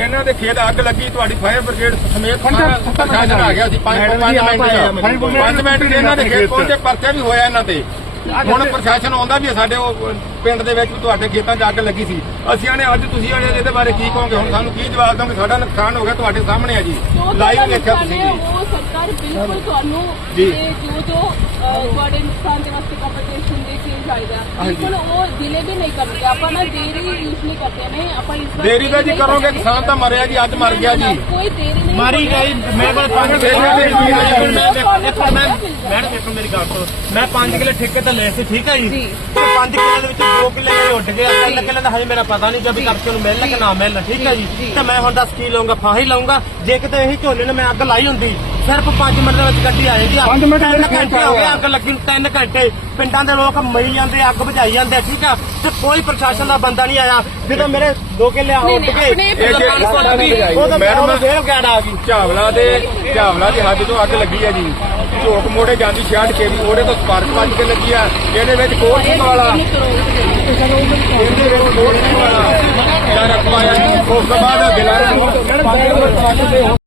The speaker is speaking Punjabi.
ਇਹਨਾਂ ਦੇ ਖੇਤ ਅੱਗ ਲੱਗੀ ਤੁਹਾਡੀ ਫਾਇਰ ਬ੍ਰਿਗੇਡ ਸਮੇਤ ਪ੍ਰਸ਼ਾਸਨ ਆ ਗਿਆ ਸੀ 5 ਮਿੰਟ 5 ਮਿੰਟ ਦੇ ਇਹਨਾਂ ਦੇ ਖੇਤ ਪਹੁੰਚੇ ਪਰਚਾ ਵੀ ਹੋਇਆ ਇਹਨਾਂ ਤੇ। ਹੁਣ ਪ੍ਰਸ਼ਾਸਨ ਆਉਂਦਾ ਵੀ ਸਾਡੇ ਉਹ ਪਿੰਡ ਦੇ ਵਿੱਚ ਤੁਹਾਡੇ ਖੇਤਾਂ 'ਚ ਅੱਗ ਲੱਗੀ ਸੀ। ਅਸੀਂ ਆਨੇ ਅੱਜ ਤੁਸੀਂ ਆਨੇ ਇਹਦੇ ਬਾਰੇ ਕੀ ਕਹੋਗੇ? ਹੁਣ ਸਾਨੂੰ ਕੀ ਜਵਾਬ ਦੋਗੇ ਸਾਡਾ ਨੁਕਸਾਨ ਹੋ ਗਿਆ ਤੁਹਾਡੇ ਸਾਹਮਣੇ ਆ ਜੀ। ਲਾਈਵ ਦੇਖਿਆ ਤੁਸੀਂ ਉਹ ਸਰਕਾਰ ਬਿਲਕੁਲ ਤੁਹਾਨੂੰ ਜੀ। ਇਹ ਜੋ ਤੁਹਾਡੇ ਨੁਕਸਾਨ ਦੇ ਵਾਸਤੇ ਕੰਪਨਸੇਸ਼ਨ ਦੇ ਕੇ ਚਾਹੀਦਾ। ਬਿਲਕੁਲ ਉਹ ਜ਼ਿਲ੍ਹੇ ਵੀ ਨਹੀਂ ਕਰਦੇ। ਆਪਾਂ ਨਾ ਦੇਰੀ ਯੂਜ਼ ਨਹੀਂ ਕਰਦੇ ਨੇ। ਆਪਾਂ ਇਸ ਵਾਰ ਦੇਰੀ ਦਾ ਜੀ ਕਰੋਗੇ। ਕਿਸਾਨ ਤਾਂ ਮਰਿਆ ਜੀ ਅੱਜ ਮਰ ਗਿਆ ਜੀ। ਕੋਈ ਦੇਰੀ ਨਹੀਂ ਮਾਰੀ ਗਈ ਕੋਲ ਪੰਜ ਮੈਂ ਇੱਕ ਮਿੰਟ ਮੈਂ ਮੈਡਮ ਦੇਖੋ ਮੇਰੀ ਗੱਲ ਸੁਣੋ। ਮੈਂ 5 ਕਿੱਲੇ ਠੇਕੇ ਤੇ ਲਏ ਸੀ ਠੀਕ ਹੈ ਜੀ? ਜੀ। ਤੇ 5 ਕਿੱਲੇ ਦੇ ਵਿੱਚ 2 ਕਿੱਲੇ ਮੇਰੇ ਉੱਡ ਗਏ। 3 ਕਿੱਲੇ ਦਾ ਹਜੇ ਮੇਰਾ ਪਤਾ ਨਹੀਂ ਜਦ ਕਰਕੇ ਨੂੰ ਮਿਲਣਾ ਕਿ ਨਾ ਮਿਲਣਾ ਠੀਕ ਹੈ ਜੀ? ਤੇ ਮੈਂ ਹੁਣ ਦੱਸ ਕੀ ਲਵਾਂਗਾ ਫਾਹੀ ਲਵਾਂਗਾ ਜੇ ਕਿਤੇ ਇਹੀ ਝੋਨੇ ਨੇ ਮੈਂ ਅੱਗ ਲਾਈ ਹੁੰਦੀ ਸਿਰਫ 5 ਮਿੰਟ ਦੇ ਵਿੱਚ ਗੱਡੀ ਆਏਗੀ 5 ਮਿੰਟ ਘੰਟੇ ਹੋ ਗਏ ਅੱਗ ਲੱਗੀ ਨੂੰ 3 ਘੰਟੇ। ਪਿੰਡਾਂ ਦੇ ਲੋਕ ਮਰੀ ਜਾਂਦੇ ਅੱਗ ਬੁਝਾਈ ਜਾਂਦੇ ਠੀਕ ਆ? ਤੇ ਕੋਈ ਪ੍ਰਸ਼ਾਸਨ ਦਾ ਬੰਦਾ ਨਹੀਂ ਆਇਆ। ਜਦੋਂ ਮੇਰੇ 2 ਕਿੱਲੇ ਨਹੀਂ, ਗਏ ਆਪਣੇ ਇਹ ਜੇ- ਉਹ ਤਾਂ ਮੈਡਮ- ਫੇਰ ਗੈੜ ਆ ਗਈ। ਝਾਵਲਾ ਦੇ ਝਾਵਲਾ ਦੇ ਹੱਦ ਤੋਂ ਅੱਗ ਲੱਗੀ ਹੈ ਜੀ। ਝੋਕ ਮੋੜੇ ਜਾਂਦੀ ਛੱਡ ਕੇ ਵੀ ਉਹਦੇ ਤੋਂ ਸਪਾਰਕ ਵੱਜ ਕੇ ਲੱਗੀ ਆ। ਇਹਦੇ ਵਿੱਚ ਕੋਟ ਸਿੰਘ ਵਾਲਾ। ਇਹਦੇ ਵਿੱਚ ਕੋਟ ਸਿੰਘ ਵਾਲਾ। ਯਾਰ ਅਖਵਾਇਆ ਉਸ ਤੋਂ ਬਾਅਦ ਦਿਲਾਰਾ